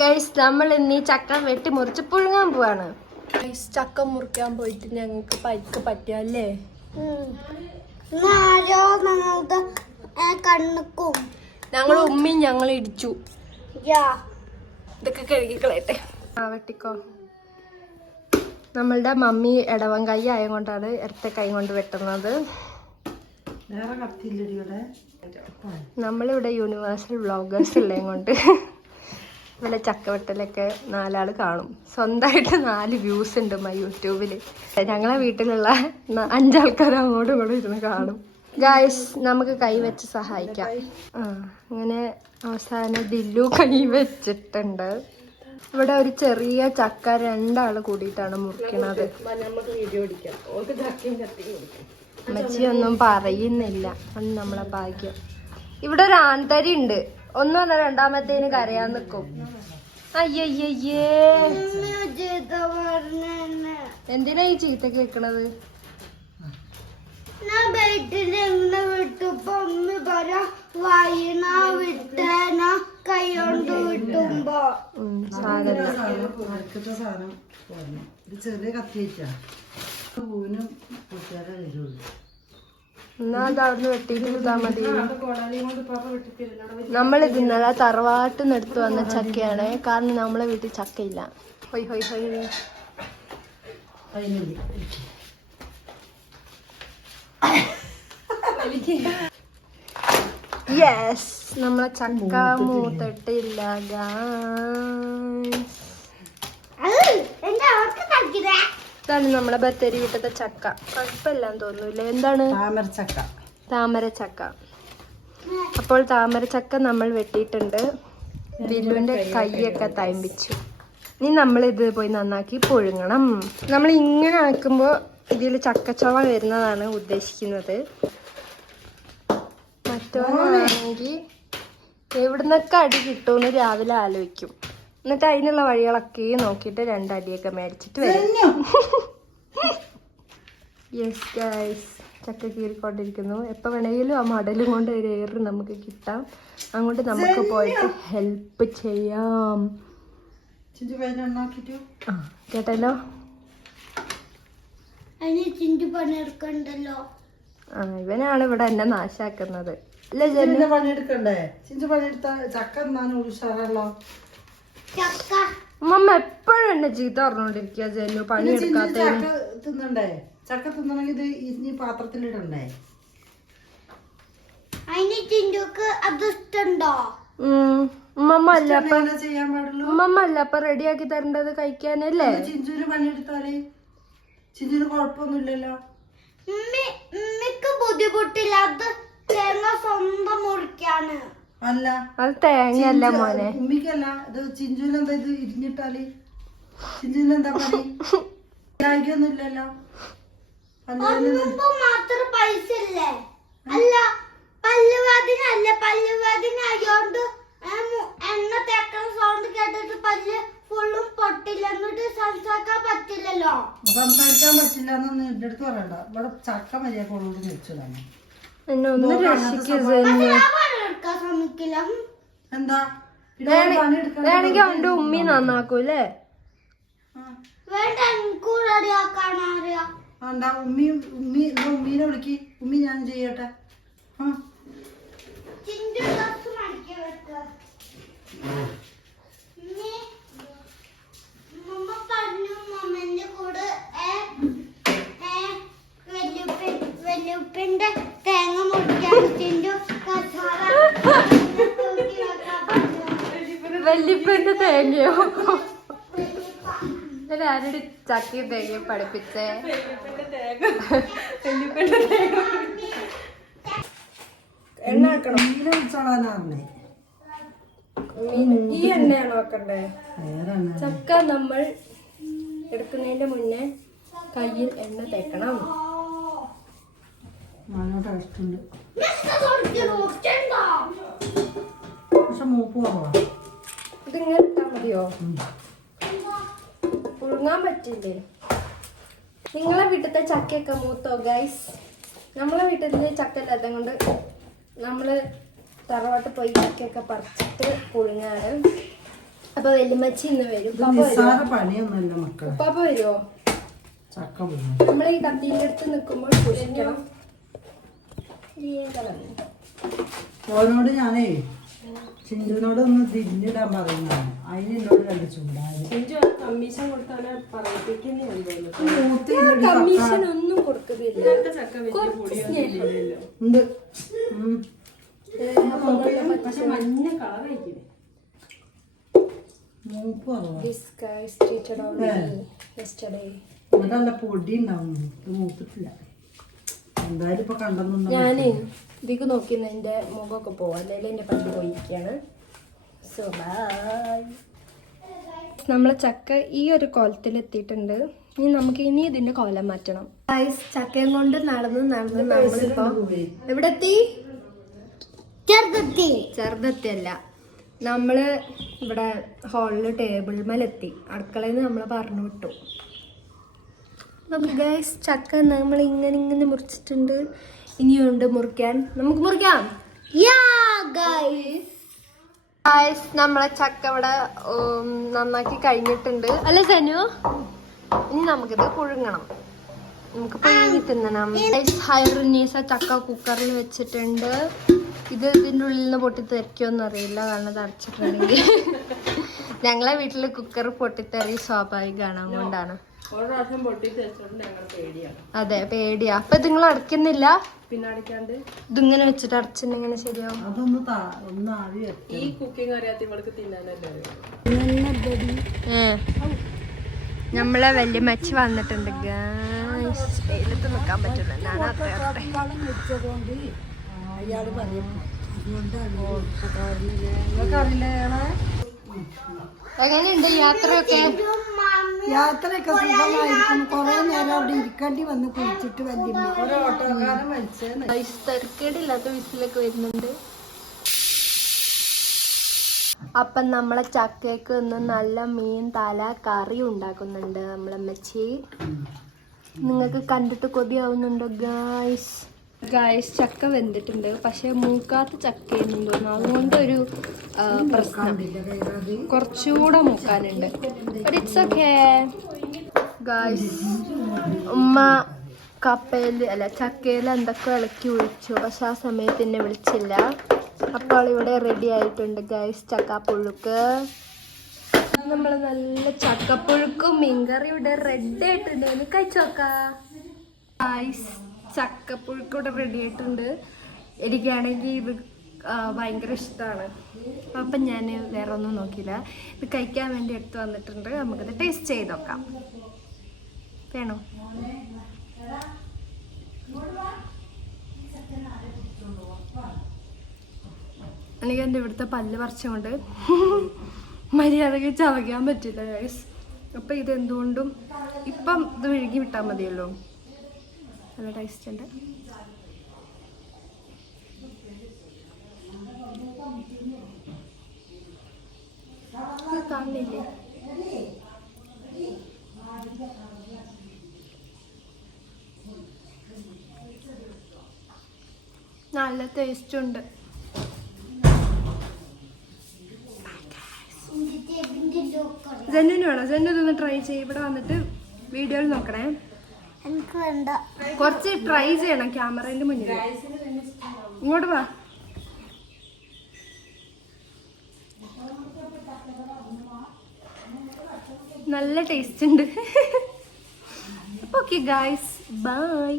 Guys നമ്മൾ ഇന്ന് ചക്ക വെട്ടി മുറിച്ച് പുഴുങ്ങാൻ പോവാണ്. ഗൈസ് ചക്ക മുറിക്കാൻ പോയിട്ട് ഞങ്ങൾക്ക് പരിക്ക് പറ്റിയല്ലേ? ഞങ്ങൾ ഉമ്മയും ഞങ്ങൾ ഇടിച്ചു. ഇതൊക്കെ കഴുകിക്കളയട്ടെ. വെട്ടിക്കോ. നമ്മളുടെ മമ്മി ഇടവൻ കൈ ആയതുകൊണ്ടാണ് ഇരട്ട കൈ കൊണ്ട് വെട്ടുന്നത്. നമ്മളിവിടെ യൂണിവേഴ്സൽ വ്ളോഗേഴ്സ് ഉള്ളത് കൊണ്ട് ഇവിടെ ചക്കവെട്ടലൊക്കെ 4 ആള് കാണും. സ്വന്തമായിട്ട് 4 വ്യൂസ് ഉണ്ട് യൂട്യൂബില്. ഞങ്ങളെ വീട്ടിലുള്ള 5 ആൾക്കാർ അങ്ങോട്ടും ഇങ്ങോട്ടും ഇരുന്ന് കാണും. ഗായ്സ് നമുക്ക് കൈ വെച്ച് സഹായിക്കാം. അങ്ങനെ അവസാനം ദില്ലു കൈ വെച്ചിട്ടുണ്ട്. ഇവിടെ ഒരു ചെറിയ ചക്ക 2 ആള് കൂടിയിട്ടാണ് മുറിക്കണത്. അമ്മച്ചി ഒന്നും പറയുന്നില്ല. അത് നമ്മളെ ഭാഗ്യം. ഇവിടെ ഒരു ആന്തരി ഉണ്ട്. ഒന്ന് പറഞ്ഞാൽ രണ്ടാമത്തേന് കരയാൻ നിക്കും. അയ്യയ്യേ, എന്തിനാ ഈ ചീത്ത കേക്കണത്? എന്നാ അത് അവിടുന്ന് വെട്ടിയിട്ട് എടുത്താ മതി. നമ്മളിത് ഇന്നലെ തറവാട്ടിൽ നിന്ന് എടുത്തു വന്ന ചക്കയാണ്. കാരണം നമ്മളെ വീട്ടിൽ ചക്കയില്ല. ഹൊയ് ഹൊയ് ഹൊയ്. യെസ്, നമ്മളെ ചക്ക മൂത്തിട്ടില്ല. ഇതാണ് നമ്മളെ ബത്തേരി വീട്ടത്തെ ചക്ക. കുഴപ്പമില്ലാന്ന് തോന്നുന്നില്ല. എന്താണ്? താമരച്ചക്ക. അപ്പോൾ താമരച്ചക്ക നമ്മൾ വെട്ടിയിട്ടുണ്ട്. ദില്ലുവിന്റെ കൈയൊക്കെ തയമ്പിച്ചു. ഇനി നമ്മളിത് പോയി നന്നാക്കി പുഴുങ്ങണം. നമ്മൾ ഇങ്ങനെ ആക്കുമ്പോൾ ഇതിൽ ചക്കച്ചവ വരുന്നതാണ് ഉദ്ദേശിക്കുന്നത്. മറ്റോനാണെങ്കിൽ എവിടുന്നൊക്കെ അടി കിട്ടുമെന്ന് രാവിലെ ആലോചിക്കും. എന്നിട്ട് അതിനുള്ള വഴികളൊക്കെ നോക്കിയിട്ട് 2 അടിയൊക്കെ മേടിച്ചിട്ട് വരും. യെസ് ഗൈസ്, ചക്ക കീറിക്കൊണ്ടിരിക്കുന്നു. എപ്പോൾ വേണമെങ്കിലും ആ മടലും കൊണ്ട് ഒരു ഏറ് നമുക്ക് കിട്ടാം. അങ്ങോട്ട് നമുക്ക് പോയിട്ട് ഹെൽപ്പ് ചെയ്യാം. കേട്ടല്ലോ? ഇവനാണ് ഇവിടെ എന്നെ നാശാക്കുന്നത്. മമ്മ എപ്പോഴും എന്നെ ചീത്ത പറഞ്ഞോണ്ടിരിക്കുക. ജെന്നു പണിയെടുക്കാത്ത ചക്ക തിന്നണമെങ്കിൽ ഇത് പാത്രത്തിലിടണ്ടേ? ഉമ്മ അല്ല അപ്പൊ റെഡിയാക്കി തരേണ്ടത് കഴിക്കാനല്ലേ? ചിഞ്ചുന് പണിയെടുത്താല് ചിഞ്ചുന് കുഴപ്പമൊന്നുമില്ലല്ലോ. ബുദ്ധിമുട്ടില്ല. അത് തേങ്ങ സ്വന്തം മുറിക്കാണ്. അല്ല, അത് തേങ്ങയല്ല മോനെ. ഉമ്മിക്കല്ല. ഇത് ചിഞ്ചുനെന്താ ഇത് ഇരിഞ്ഞിട്ടാല്? ചിഞ്ചുനെന്താ പണി? ഒന്നുമില്ലല്ലോ. മാത്രം പൈസ ഇല്ലേ? അല്ല, പല്ലുവാദിനല്ല. പല്ലുവാദിനായോണ്ട് എണ്ണ തേക്കണ സൗണ്ട് കേട്ടിട്ട് പല്ല് ഫുള്ളും പൊട്ടില്ല. എന്നിട്ട് സംസാരിക്കാൻ പറ്റില്ലല്ലോ. സംസാരിക്കാൻ പറ്റില്ല എന്നൊന്നും എന്റെ അടുത്ത് പറയണ്ട. ഇവിടെ ചക്ക മര്യാദ കൊണ്ടു വെച്ചതാണ്. എന്താ വേണമെങ്കിൽ അവന്റെ ഉമ്മി നന്നാക്കൂല്ലേ? ഉമ്മീനെ വിളിക്ക്. ഉമ്മി ഞാൻ ചെയ്യട്ടെ. വെല്ലുപ്പിന്റെ തേങ്ങ മുറിക്കാൻ വല്യപ്പന്റെ തേങ്ങയോ? ആരുടെ ചക്കി തേങ്ങ പഠിപ്പിച്ചേ? എണ്ണ ആക്കണം. ഈ എണ്ണയാണ് നോക്കണ്ടേ? ചക്ക നമ്മൾ എടുക്കുന്നതിന്റെ മുന്നേ കയ്യിൽ എണ്ണ തേക്കണം. ഇതിങ്ങനെ ഇട്ടാ മതിയോ? പുഴുങ്ങാൻ പറ്റില്ലേ? നിങ്ങളെ വീട്ടിലത്തെ ചക്കയൊക്കെ മൂത്തോ ഗൈസ്? നമ്മളെ വീട്ടിലെ ചക്ക ഇല്ലാത്ത കൊണ്ട് നമ്മള് തറവാട്ട് പോയി ചക്കയൊക്കെ പറിച്ചിട്ട് പുഴുങ്ങാണ്. അപ്പൊ വെല്ലുമ്മച്ചി ഇന്ന് വരും. ഇത് നിസ്സാര പണിയൊന്നുമല്ല മക്കളെ. ഉപ്പാപ്പ വരുമോ? ചക്ക പോയി നമ്മൾ ഈ കത്തിൻ്റെ അടുത്ത് നിൽക്കുമ്പോൾ സൂക്ഷിക്കണം. ഓനോട് ഞാനേ ചിഞ്ചുവിനോട് ഒന്ന് തിരിഞ്ഞിടാൻ പറയുന്നതാണ്. അതിന് എന്നോട് കണ്ട് ചൂടായി. കമ്മീഷൻ ഒന്നും കൊടുക്കുന്നില്ല. ഉണ്ട്. മൂപ്പ് കുറവാ. ഇവിടെ നല്ല പൊടി ഉണ്ടാവുന്നു. ഇത് മൂത്തിട്ടില്ല. എന്തായാലും ഇപ്പൊ കണ്ടെന്നു. ഞാന് ഇതിക്ക് നോക്കി എന്റെ മുഖമൊക്കെ പോവാ, അല്ലെങ്കിൽ എന്റെ പല്ല് പോയിരിക്കാണ്. So by. നമ്മളെ ചക്ക ഈ ഒരു കോലത്തിലെത്തിയിട്ടുണ്ട്. ഇനി നമുക്ക് ഇനി ഇതിന്റെ കോലം മാറ്റണം. ചക്കയും കൊണ്ട് നടന്ന് നമ്മളിപ്പോ എവിടെ എത്തി? ചെറുതെത്തി അല്ല, നമ്മള് ഇവിടെ ഹാളില് ടേബിൾ മേലെത്തി. അടുക്കളയിൽ നിന്ന് നമ്മളെ പറഞ്ഞു വിട്ടു. ഗൈസ് ചക്ക നമ്മൾ ഇങ്ങനെ മുറിച്ചിട്ടുണ്ട്. ഇനിയുണ്ട് മുറിക്കാൻ. നമുക്ക് മുറിക്കാം. നമ്മളെ ചക്ക ഇവിടെ നന്നാക്കി കഴിഞ്ഞിട്ടുണ്ട് അല്ലേ സനു? ഇനി നമുക്കിത് പുഴുങ്ങണം. നമുക്ക് പുഴുങ്ങി തിന്നണം. ഹൈറുന്നീസ ചക്ക കുക്കറിൽ വെച്ചിട്ടുണ്ട്. ഇത് ഇതിൻ്റെ ഉള്ളിൽ നിന്ന് പൊട്ടി തെറിക്കുമെന്ന് അറിയില്ല, കാരണം അത് അടച്ചിട്ടുണ്ടെങ്കിൽ. ഞങ്ങളെ വീട്ടില് കുക്കർ പൊട്ടിത്തെറി സ്വാഭാവികമാണ്, അതുകൊണ്ടാണ്. അതെ, പേടിയാ. അപ്പൊ നിങ്ങൾ അടയ്ക്കുന്നില്ല? പിന്നെ അടയ്ക്കാണ്ട് ഇതിങ്ങനെ വെച്ചിട്ട് അടച്ചിട്ടുണ്ടെങ്കിൽ ശരിയാവും. നമ്മളെ വലിയ മച്ചി വന്നിട്ടുണ്ട്. വെയിലത്ത് നിൽക്കാൻ പറ്റില്ല. എങ്ങനെയുണ്ട് യാത്രയൊക്കെ? യാത്രയൊക്കെ സുഖമായിരിക്കും. കുറെ നേരം അവിടെ ഇരിക്കേണ്ടി വന്ന് കുളിച്ചിട്ട് തിരക്കേടില്ലാത്ത വിസിലൊക്കെ വരുന്നുണ്ട്. അപ്പം നമ്മളെ ചക്കയ്ക്ക് ഒന്ന് നല്ല മീൻ തല കറി ഉണ്ടാക്കുന്നുണ്ട് നമ്മളെ അമ്മച്ചി. നിങ്ങൾക്ക് കണ്ടിട്ട് കൊതിയാവുന്നുണ്ടോ ഗായ്സ്? ചക്ക വെന്തിട്ടുണ്ട്, പക്ഷെ മൂക്കാത്ത ചക്കയെന്നും തോന്നുന്നു. അതുകൊണ്ടൊരു പ്രശ്നം, കുറച്ചുകൂടെ മൂക്കാനുണ്ട്. It's okay guys. ഉമ്മ ചക്കയിൽ എന്തൊക്കെ ഇളക്കി ഒഴിച്ചു, പക്ഷെ ആ സമയത്ത് എന്നെ വിളിച്ചില്ല. അപ്പോൾ ഇവിടെ റെഡി ആയിട്ടുണ്ട് ഗായ്സ് ചക്കപ്പുഴുക്ക്. നമ്മൾ നല്ല ചക്കപ്പുഴുക്കും മീൻകറി ഇവിടെ റെഡി ആയിട്ടുണ്ട്. കഴിച്ചോക്കാ ഗായ്സ്. ചക്കപ്പുഴുക്കൂടെ റെഡി ആയിട്ടുണ്ട്. എനിക്കാണെങ്കിൽ ഇത് ഭയങ്കര ഇഷ്ടമാണ്. അപ്പം ഞാൻ വേറെ ഒന്നും നോക്കിയില്ല, ഇത് കഴിക്കാൻ വേണ്ടി എടുത്ത് വന്നിട്ടുണ്ട്. നമുക്കിത് ടേസ്റ്റ് ചെയ്ത് നോക്കാം. വേണോ? എനിക്ക് എൻ്റെ ഇവിടുത്തെ പല്ല് പറിച്ചുകൊണ്ട് മര്യാദയ്ക്ക് ചവയ്ക്കാൻ പറ്റില്ല ഗൈസ്. അപ്പം ഇതെന്തുകൊണ്ടും ഇപ്പം ഇത് വിഴുകി വിട്ടാൽ മതിയല്ലോ. നല്ല ടേസ്റ്റ് ഉണ്ട്. കാണില്ലേ? നല്ല ടേസ്റ്റ് ഉണ്ട്. ജെന്നിന് വേണം. ജെന്നു ഇതൊന്ന് ട്രൈ ചെയ്യും. ഇവിടെ വന്നിട്ട് വീഡിയോയിൽ നോക്കണേ. കുറച്ച് ട്രൈ ചെയ്യണം ക്യാമറേന്റെ മുന്നിൽ. ഇങ്ങോട്ട് വാ. നല്ല ടേസ്റ്റ് ഉണ്ട്. Okay guys, by.